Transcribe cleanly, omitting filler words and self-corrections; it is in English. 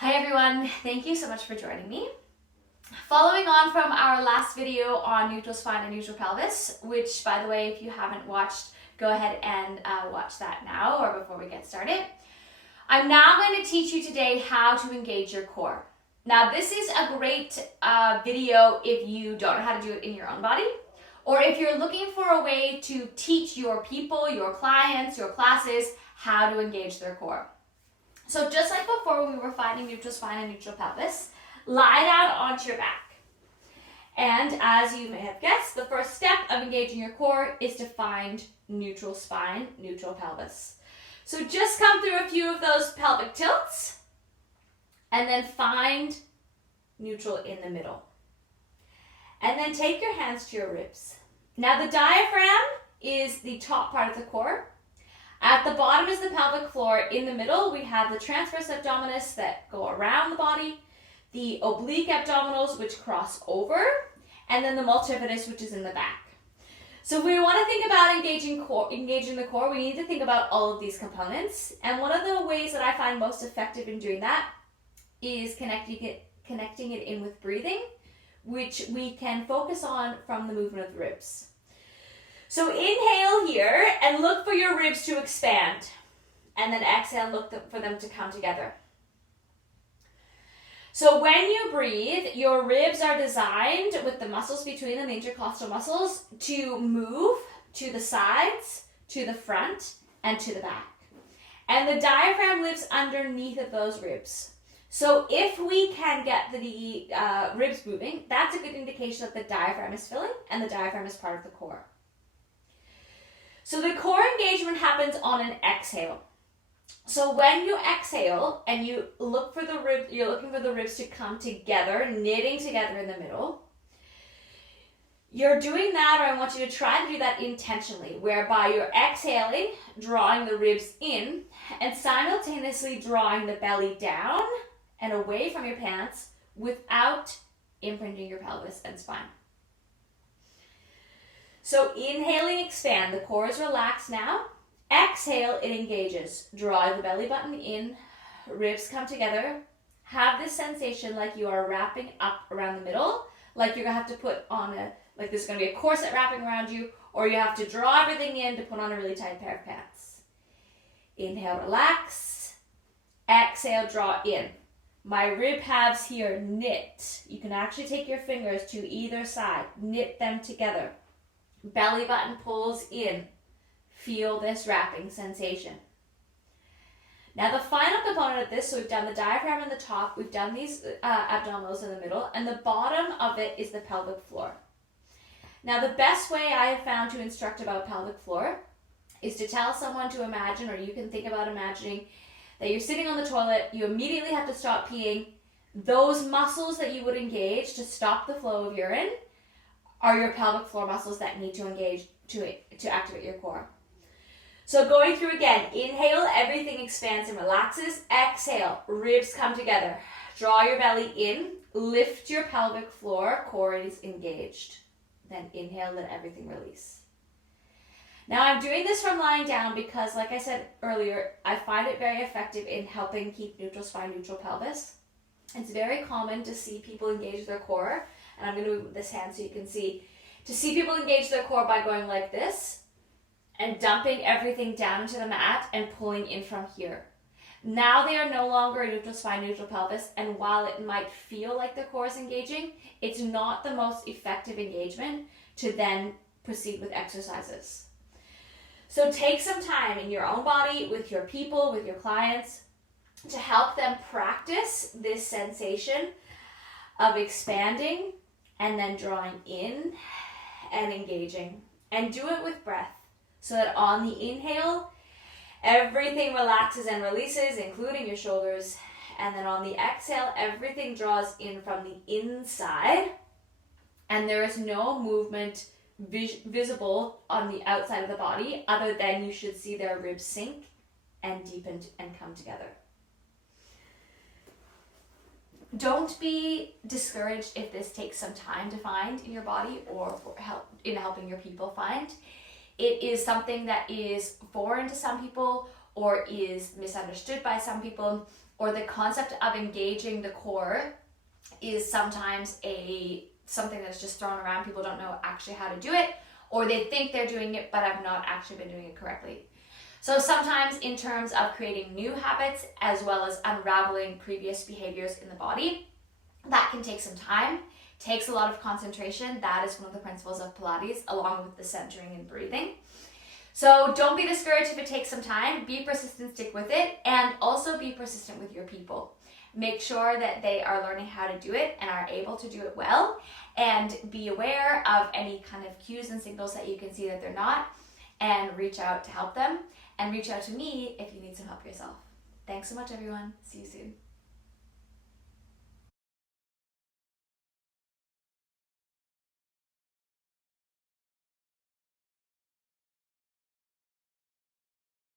Hi everyone, thank you so much for joining me. Following on from our last video on neutral spine and neutral pelvis, which by the way, if you haven't watched, go ahead and watch that now or before we get started. I'm now going to teach you today how to engage your core. Now this is a great video if you don't know how to do it in your own body, or if you're looking for a way to teach your people, your clients, your classes, how to engage their core. So just like before when we were finding neutral spine and neutral pelvis, lie down onto your back. And as you may have guessed, the first step of engaging your core is to find neutral spine, neutral pelvis. So just come through a few of those pelvic tilts and then find neutral in the middle. And then take your hands to your ribs. Now the diaphragm is the top part of the core. At the bottom is the pelvic floor. In the middle, we have the transverse abdominis that go around the body, the oblique abdominals which cross over, and then the multifidus which is in the back. So if we want to think about engaging the core, we need to think about all of these components. And one of the ways that I find most effective in doing that is connecting it in with breathing, which we can focus on from the movement of the ribs. So inhale here and look for your ribs to expand. And then exhale and look for them to come together. So when you breathe, your ribs are designed with the muscles between them, the intercostal muscles, to move to the sides, to the front, and to the back. And the diaphragm lives underneath of those ribs. So if we can get the ribs moving, that's a good indication that the diaphragm is filling and the diaphragm is part of the core. So the core engagement happens on an exhale. So when you exhale and you look for you're looking for the ribs to come together, knitting together in the middle. You're doing that, or I want you to try to do that intentionally, whereby you're exhaling, drawing the ribs in, and simultaneously drawing the belly down and away from your pants without impinging your pelvis and spine. So inhaling, expand. The core is relaxed now. Exhale, it engages. Draw the belly button in. Ribs come together. Have this sensation like you are wrapping up around the middle. Like you're going to have to put on like there's going to be a corset wrapping around you. Or you have to draw everything in to put on a really tight pair of pants. Inhale, relax. Exhale, draw in. My rib halves here knit. You can actually take your fingers to either side. Knit them together. Belly button pulls in. Feel this wrapping sensation. Now the final component of this, so we've done the diaphragm in the top, we've done these abdominals in the middle, and the bottom of it is the pelvic floor. Now the best way I have found to instruct about pelvic floor is to tell someone to imagine, or you can think about imagining, that you're sitting on the toilet, you immediately have to stop peeing. Those muscles that you would engage to stop the flow of urine are your pelvic floor muscles that need to engage to activate your core. So going through again, inhale, everything expands and relaxes. Exhale, ribs come together. Draw your belly in, lift your pelvic floor, core is engaged. Then inhale, let everything release. Now I'm doing this from lying down because, like I said earlier, I find it very effective in helping keep neutral spine, neutral pelvis. It's very common to see people engage their core. And I'm going to move this hand so you can see. To see people engage their core by going like this and dumping everything down into the mat and pulling in from here. Now they are no longer neutral spine, neutral pelvis, and while it might feel like the core is engaging, it's not the most effective engagement to then proceed with exercises. So take some time in your own body, with your people, with your clients, to help them practice this sensation of expanding and then drawing in and engaging. And do it with breath so that on the inhale, everything relaxes and releases, including your shoulders. And then on the exhale, everything draws in from the inside. And there is no movement visible on the outside of the body other than you should see their ribs sink and deepen and come together. Don't be discouraged if this takes some time to find in your body or for helping your people find. It is something that is foreign to some people or is misunderstood by some people, or the concept of engaging the core is sometimes something that's just thrown around. People don't know actually how to do it, or they think they're doing it but have not actually been doing it correctly. So sometimes in terms of creating new habits as well as unraveling previous behaviors in the body, that can take some time, takes a lot of concentration. That is one of the principles of Pilates, along with the centering and breathing. So don't be discouraged if it takes some time. Be persistent, stick with it, and also be persistent with your people. Make sure that they are learning how to do it and are able to do it well, and be aware of any kind of cues and signals that you can see that they're not, and reach out to help them, and reach out to me if you need some help yourself. Thanks so much, everyone. See you soon.